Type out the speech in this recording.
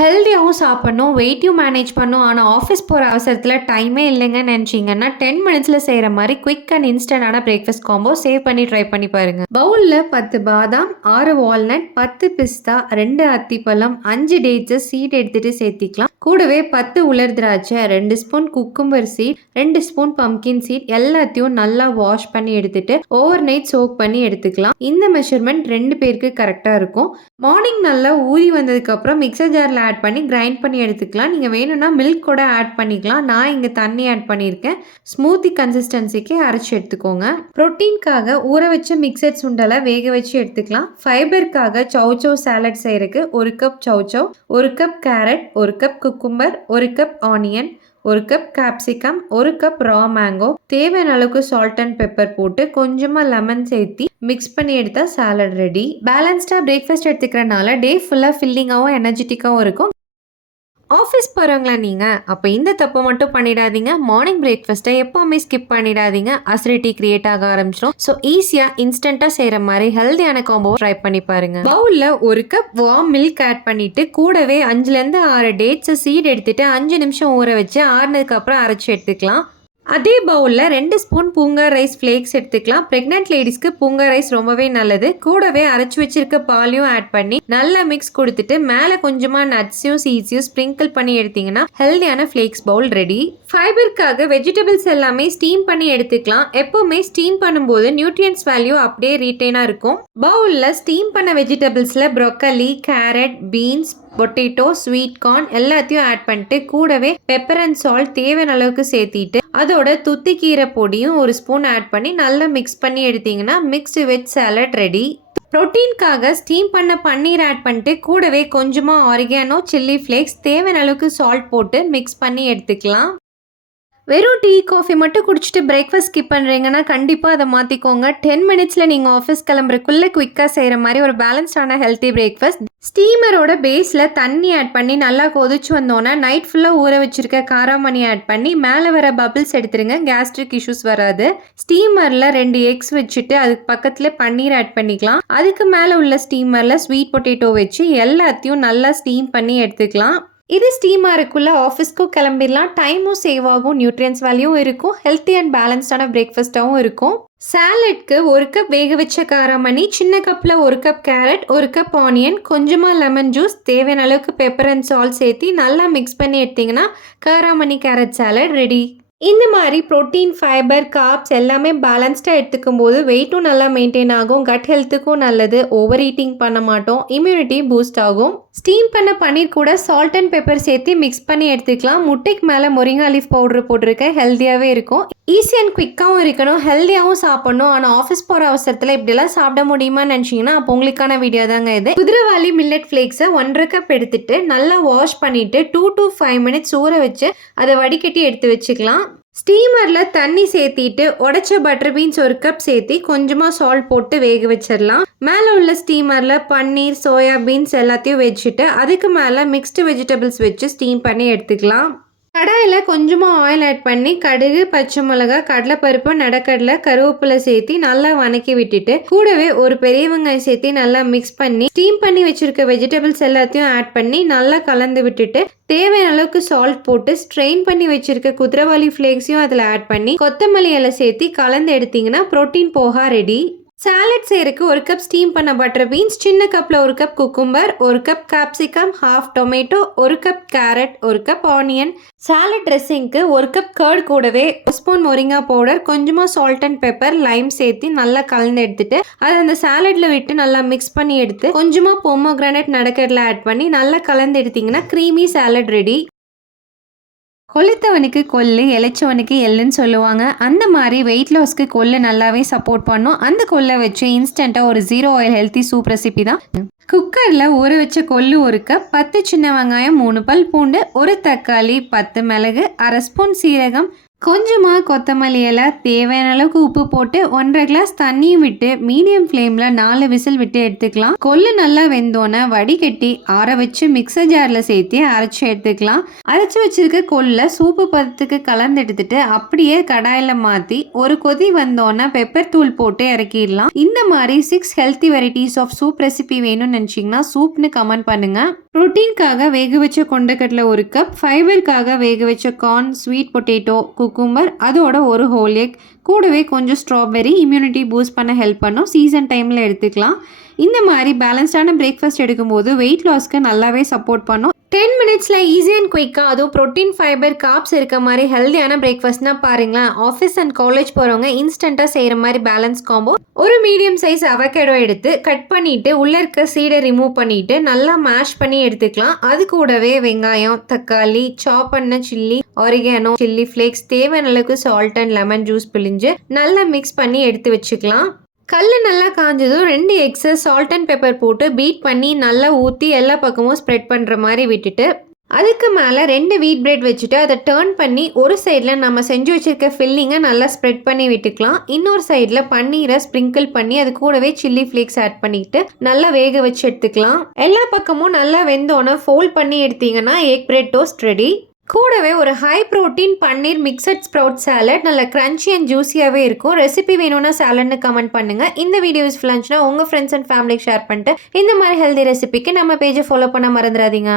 ஹெல்தியாவும் சாப்பிடணும், வெயிட்டையும் மேனேஜ் பண்ணணும். ஆனா, ஆஃபீஸ் போற அவசரத்துல டைமே இல்லைங்கன்னு நெனச்சீங்கன்னா, 10 மினிட்ஸ்ல செய்ற மாரி குயிக் அண்ட் இன்ஸ்டன்டான பிரேக்ஃபாஸ்ட் காம்போ சேவ் பண்ணி ட்ரை பண்ணி பாருங்க. பவுல்ல 10 பாதாம், 6 வால்நட், 10 பிஸ்தா, 2 அத்திப்பழம், 5 டேட்ஸ் சீட் எடுத்துட்டு சேர்த்திக்கலாம். கூடவே 10 உலர் திராட்சை, 2 spoon cucumber seed, 2 spoon pumpkin seed எல்லாத்தையும் நல்லா வாஷ் பண்ணி எடுத்துட்டு ஓவர் நைட் சோக் பண்ணி எடுத்துக்கலாம். இந்த மெஷர்மெண்ட் 2 பேருக்கு கரெக்டா இருக்கும். மார்னிங் நல்லா ஊறி வந்ததுக்கு அப்புறம் மிக்சர் ஜார்ல ஆட் பண்ணி கிரைண்ட் பண்ணி எடுத்துக்கலாம். நீங்க வேணும்னா மில்க் கூட ஆட் பண்ணிக்கலாம். நான் இங்க தண்ணி ஆட் பண்ணியிருக்கேன். ஸ்மூத்தி கன்சிஸ்டன்சிக்கு அரைச்சு எடுத்துக்கோங்க. புரோட்டீன்காக ஊற வச்ச மிக்சட் சுண்டலை வேக வச்சு எடுத்துக்கலாம். ஃபைபருக்காக சௌசௌ சாலட் செய்யறதுக்கு 1 கப் சௌசௌ, 1 cup carrot, 1 cup cucumber, 1 cup onion, 1 cup capsicum, 1 cup raw mango, தேவையான அளவுக்கு சால்ட் அண்ட் பெப்பர் போட்டு கொஞ்சமா லெமன் சேர்த்தி மிக்ஸ் பண்ணி எடுத்தா சாலட் ரெடி. பேலன்ஸ்டா பிரேக்ஃபாஸ்ட் எடுத்துக்கிறனால டே ஃபுல்லா ஃபில்லிங்காகவும் எனர்ஜெட்டிக்காகவும் இருக்கும். ஆஃபீஸ் போகிறவங்களா நீங்கள்? அப்போ இந்த தப்பை மட்டும் பண்ணிடாதீங்க. மார்னிங் பிரேக்ஃபாஸ்ட்டை எப்போவுமே ஸ்கிப் பண்ணிடாதீங்க. அசிடிட்டி கிரியேட் ஆக ஆரம்பிச்சிடும். ஸோ ஈஸியாக இன்ஸ்டண்ட்டாக செய்கிற மாதிரி ஹெல்தியான காம்போ ட்ரை பண்ணி பாருங்க. பவுலில் 1 கப் வார்ம் மில்க் ஆட் பண்ணிட்டு கூடவே 5லேருந்து 6 டேட்ஸை சீட் எடுத்துட்டு 5 நிமிஷம் ஊற வச்சு ஆறுனதுக்கு அப்புறம் அரைச்சி எடுத்துக்கலாம். அதே பவுலில் 2 ஸ்பூன் பூங்கா ரைஸ் ஃப்ளேக்ஸ் எடுத்துக்கலாம். ப்ரெக்னென்ட் லேடிஸ்க்கு பூங்கா ரைஸ் ரொம்பவே நல்லது. கூடவே அரைச்சி வச்சிருக்க பாலையும் ஆட் பண்ணி நல்லா மிக்ஸ் கொடுத்துட்டு மேலே கொஞ்சமாக நட்ஸையும் சீட்ஸையும் ஸ்ப்ரிங்கிள் பண்ணி எடுத்தீங்கன்னா ஹெல்தியான ஃப்ளேக்ஸ் பவுல் ரெடி. ஃபைபருக்காக வெஜிடபிள்ஸ் எல்லாமே ஸ்டீம் பண்ணி எடுத்துக்கலாம். எப்போவுமே ஸ்டீம் பண்ணும்போது நியூட்ரியன்ஸ் வேல்யூ அப்படியே ரீட்டைனாக இருக்கும். பவுலில் ஸ்டீம் பண்ண வெஜிடபிள்ஸில் broccoli, carrot, beans, potato, sweet corn எல்லாத்தையும் ஆட் பண்ணிட்டு கூடவே பெப்பர் அண்ட் சால்ட் தேவையான அளவுக்கு சேர்த்திட்டு அதோட துத்திக்கீரை பொடியும் 1 ஸ்பூன் ஆட் பண்ணி நல்லா மிக்ஸ் பண்ணி எடுத்தீங்கன்னா மிக்ஸ்டு வெஜ் சாலட் ரெடி. ப்ரோட்டீன்காக ஸ்டீம் பண்ண பன்னீர் ஆட் பண்ணிட்டு கூடவே கொஞ்சமாக ஆரிகானோ, சில்லி ஃப்ளேக்ஸ், தேவையான அளவுக்கு சால்ட் போட்டு மிக்ஸ் பண்ணி எடுத்துக்கலாம். வெறும் டீ காஃபி மட்டும் குடிச்சிட்டு பிரேக்ஃபாஸ்ட் ஸ்கிப் பண்ணுறீங்கன்னா கண்டிப்பாக அதை மாற்றிக்கோங்க. 10 மினிட்ஸில் நீங்கள் ஆஃபீஸ் கிளம்புறக்குள்ளே குயிக்காக செய்கிற மாதிரி ஒரு பேலன்ஸ்டான ஹெல்த்தி பிரேக்ஃபாஸ்ட். ஸ்டீமரோட பேஸில் தண்ணி ஆட் பண்ணி நல்லா கொதிச்சு வந்தோன்னா நைட் ஃபுல்லாக ஊற வச்சிருக்க காராமணி ஆட் பண்ணி மேலே வர பபிள்ஸ் எடுத்துருங்க. கேஸ்ட்ரிக் இஷ்யூஸ் வராது. ஸ்டீமரில் 2 எக்ஸ் வச்சுட்டு அதுக்கு பக்கத்தில் பன்னீர் ஆட் பண்ணிக்கலாம். அதுக்கு மேலே உள்ள ஸ்டீமரில் ஸ்வீட் பொட்டேட்டோ வச்சு எல்லாத்தையும் நல்லா ஸ்டீம் பண்ணி எடுத்துக்கலாம். இது ஸ்டீம் ஆகிறக்குள்ள ஆஃபீஸ்க்கும் கிளம்பிடலாம். டைமும் சேவ் ஆகும், நியூட்ரியன்ஸ் வேல்யூவும் இருக்கும், ஹெல்த்தி அண்ட் பேலன்ஸ்டான பிரேக்ஃபாஸ்ட்டாகவும் இருக்கும். சாலட்க்கு 1 கப் வேக வச்ச காராமணி, சின்ன கப்பில் 1 கப் கேரட், 1 கப் ஆனியன், கொஞ்சமாக லெமன் ஜூஸ், தேவையான அளவுக்கு பெப்பர் அண்ட் சால்ட் சேர்த்து நல்லா மிக்ஸ் பண்ணி எடுத்திங்கன்னா காராமணி கேரட் சாலட் ரெடி. இந்த மாதிரி ப்ரோட்டீன், ஃபைபர், கார்ப்ஸ் எல்லாமே பேலன்ஸ்டாக எடுத்துக்கும் போது வெயிட்டும் நல்லா மெயின்டைன் ஆகும், கட் ஹெல்த்துக்கும் நல்லது, ஓவர் ஈட்டிங் பண்ண மாட்டோம், இம்யூனிட்டி பூஸ்ட் ஆகும். ஸ்டீம் பண்ண பன்னீர் கூட சால்ட் அண்ட் பெப்பர் சேர்த்து மிக்ஸ் பண்ணி எடுத்துக்கலாம். முட்டைக்கு மேலே மொரிங்கா லீஃப் பவுடர் போட்டிருக்கேன். ஹெல்த்தியாகவே இருக்கும். ஈஸி அண்ட் குயிக்காகவும் இருக்கணும், ஹெல்த்தியாகவும் சாப்பிடணும். ஆனால் ஆஃபீஸ் போகிற அவசரத்தில் இப்படிலாம் சாப்பிட முடியுமான்னு நினச்சிங்கன்னா அப்போ உங்களுக்கான வீடியோ தாங்க இது. குதிரைவாலி மில்லட் ஃப்ளேக்ஸை 1.5 கப் எடுத்துட்டு நல்லா வாஷ் பண்ணிவிட்டு 2 to 5 மினிட்ஸ் ஊற வச்சு அதை வடிகட்டி எடுத்து வச்சுக்கலாம். ஸ்டீமரில் தண்ணி சேர்த்திட்டு உடைச்ச பட்டர் பீன்ஸ் 1 கப் சேர்த்தி கொஞ்சமாக சால்ட் போட்டு வேக வச்சிடலாம். மேலே உள்ள ஸ்டீமரில் பன்னீர், சோயா பீன்ஸ் எல்லாத்தையும் வச்சுட்டு அதுக்கு மேலே மிக்ஸ்டு வெஜிடபிள்ஸ் வச்சு ஸ்டீம் பண்ணி எடுத்துக்கலாம். கடாயில் கொஞ்சமாக ஆயில் ஆட் பண்ணி கடுகு, பச்சை மிளகா, கடலைப்பருப்பு, நடக்கடலை, கருவேப்பிலை சேர்த்தி நல்லா வதக்கி விட்டுட்டு கூடவே ஒரு பெரிய வெங்காயம் சேர்த்தி நல்லா மிக்ஸ் பண்ணி ஸ்டீம் பண்ணி வச்சிருக்க வெஜிடபிள்ஸ் எல்லாத்தையும் ஆட் பண்ணி நல்லா கலந்து விட்டுட்டு தேவையான அளவுக்கு சால்ட் போட்டு ஸ்ட்ரெயின் பண்ணி வச்சிருக்க குதிரைவாலி ஃப்ளேக்ஸையும் அதில் ஆட் பண்ணி கொத்தமல்லி இலை சேர்த்தி கலந்து எடுத்தீங்கன்னா ப்ரோட்டீன் போகா ரெடி. சாலட் செய்யறதுக்கு 1 கப் ஸ்டீம் பண்ண பட்டர் பீன்ஸ், சின்ன கப்பில் 1 cup cucumber, 1 cup capsicum, ½ tomato, 1 cup carrot, 1 cup onion. Salad ட்ரெஸ்ஸிங்க்கு 1 கப் கர்ட் கூடவே 1 ஸ்பூன் மொரிங்கா பவுடர், கொஞ்சமாக சால்ட் அண்ட் பெப்பர், லைம் சேர்த்து நல்லா கலந்து எடுத்துட்டு அதை அந்த சாலட்டில் விட்டு நல்லா மிக்ஸ் பண்ணி எடுத்து கொஞ்சமாக பொமோகிரானட், நடக்கடலை ஆட் பண்ணி நல்லா கலந்து எடுத்தீங்கன்னா க்ரீமி சாலட் ரெடி. கொளுத்தவனுக்கு கொள்ளு, இளைச்சவனுக்கு எள்ளுன்னு சொல்லுவாங்க. அந்த மாதிரி வெயிட் லாஸ்க்கு கொள்ளு நல்லாவே சப்போர்ட் பண்ணும். அந்த கொள்ளை வச்சு இன்ஸ்டண்ட்டாக ஒரு 0 ஆயில் ஹெல்த்தி சூப் ரெசிபி தான். குக்கரில் ஊற வச்ச கொள்ளு 1 கப், 10 சின்ன வெங்காயம், 3 பல் பூண்டு, 1 தக்காளி, 10 மிளகு, 1/2 ஸ்பூன் சீரகம், கொஞ்சமா கொத்தமல்லி இலை, தேவையான அளவுக்கு உப்பு போட்டு 1 1/2 கிளாஸ் தண்ணியும் விட்டு மீடியம் ஃப்ளேம்ல 4 விசில் விட்டு எடுத்துக்கலாம். கொள்ளு நல்லா வெந்தோன வடிகட்டி ஆற வச்சு மிக்சர் ஜார்ல சேர்த்து அரைச்சு எடுத்துக்கலாம். அரைச்சு வச்சிருக்க கொள்ள சூப்பு பதத்துக்கு கலந்து எடுத்துட்டு அப்படியே கடாயில மாத்தி ஒரு கொதி வந்தோன பெப்பர் தூள் போட்டு இறக்கிடலாம். இந்த மாதிரி 6 healthy varieties of soup recipe வேணும்னு நினைச்சீங்கன்னா சூப்னு கமெண்ட் பண்ணுங்க. புரோட்டீன்காக வேக வச்ச கொண்டக்கடலை 1 கப், ஃபைபருக்காக வேக வச்ச கார்ன், ஸ்வீட் பொட்டேட்டோ, குக்கும்பர், அதோட ஒரு ஹோல் எக், கூடவே கொஞ்சம் ஸ்ட்ராபெரி இம்யூனிட்டி பூஸ்ட் பண்ண ஹெல்ப் பண்ணும். சீசன் டைமில் எடுத்துக்கலாம். இந்த மாதிரி பேலன்ஸ்டான பிரேக்ஃபாஸ்ட் எடுக்கும்போது வெயிட் லாஸ்க்கு நல்லாவே சப்போர்ட் பண்ணும். 10 மினிட்ஸில் ஈஸி அண்ட் குயிக்காக அதுவும் ப்ரோட்டீன், ஃபைபர், கார்ப்ஸ் இருக்க மாதிரி ஹெல்த்தியான பிரேக்ஃபாஸ்ட்னா பாருங்களேன். ஆஃபீஸ் அண்ட் காலேஜ் போகிறவங்க இன்ஸ்டண்ட்டாக செய்கிற மாதிரி பேலன்ஸ் காம்போ. ஒரு மீடியம் சைஸ் அவகேடோ எடுத்து கட் பண்ணிவிட்டு உள்ளே இருக்க சீடை ரிமூவ் பண்ணிவிட்டு நல்லா மேஷ் பண்ணி எடுத்துக்கலாம். அது கூடவே வெங்காயம், தக்காளி, சாப் பண்ண சில்லி, ஆரிகானோ, சில்லி ஃப்ளேக்ஸ், தேவையான அளவுக்கு சால்ட் அண்ட் லெமன் ஜூஸ் பிழிஞ்சு நல்லா மிக்ஸ் பண்ணி எடுத்து வச்சுக்கலாம். கல் நல்லா காஞ்சதும் 2 எக்ஸு, சால்ட் அண்ட் பெப்பர் போட்டு பீட் பண்ணி நல்லா ஊற்றி எல்லா பக்கமும் ஸ்ப்ரெட் பண்ணுற மாதிரி விட்டுட்டு அதுக்கு மேலே 2 வீட் பிரெட் வச்சுட்டு அதை டர்ன் பண்ணி ஒரு சைடில் நம்ம செஞ்சு வச்சுருக்க ஃபில்லிங்கை நல்லா ஸ்ப்ரெட் பண்ணி விட்டுக்கலாம். இன்னொரு சைடில் பன்னீரை ஸ்ப்ரிங்கிள் பண்ணி அது கூடவே சில்லி ஃப்ளேக்ஸ் ஆட் பண்ணிக்கிட்டு நல்லா வேக வச்சு எடுத்துக்கலாம். எல்லா பக்கமும் நல்லா வெந்தோன்னே ஃபோல்ட் பண்ணி எடுத்தீங்கன்னா எக் பிரெட் டோஸ்ட் ரெடி. கூடவே ஒரு ஹை ப்ரோட்டீன் பன்னீர் மிக்சட் ஸ்ப்ரவுட் சாலட் நல்ல கிரன்ச்சி அண்ட் ஜூஸியாகவே இருக்கும். ரெசிபி வேணும்னா சாலட்னு கமெண்ட் பண்ணுங்கள். இந்த வீடியோ யூஸ்ஃபுல்லாக இருந்துச்சுன்னா உங்கள் ஃப்ரெண்ட்ஸ் அண்ட் ஃபேமிலிக்கு ஷேர் பண்ணிட்டு இந்த மாதிரி ஹெல்தி ரெசிபிக்கு நம்ம பேஜை ஃபாலோ பண்ண மறந்துடாதீங்க.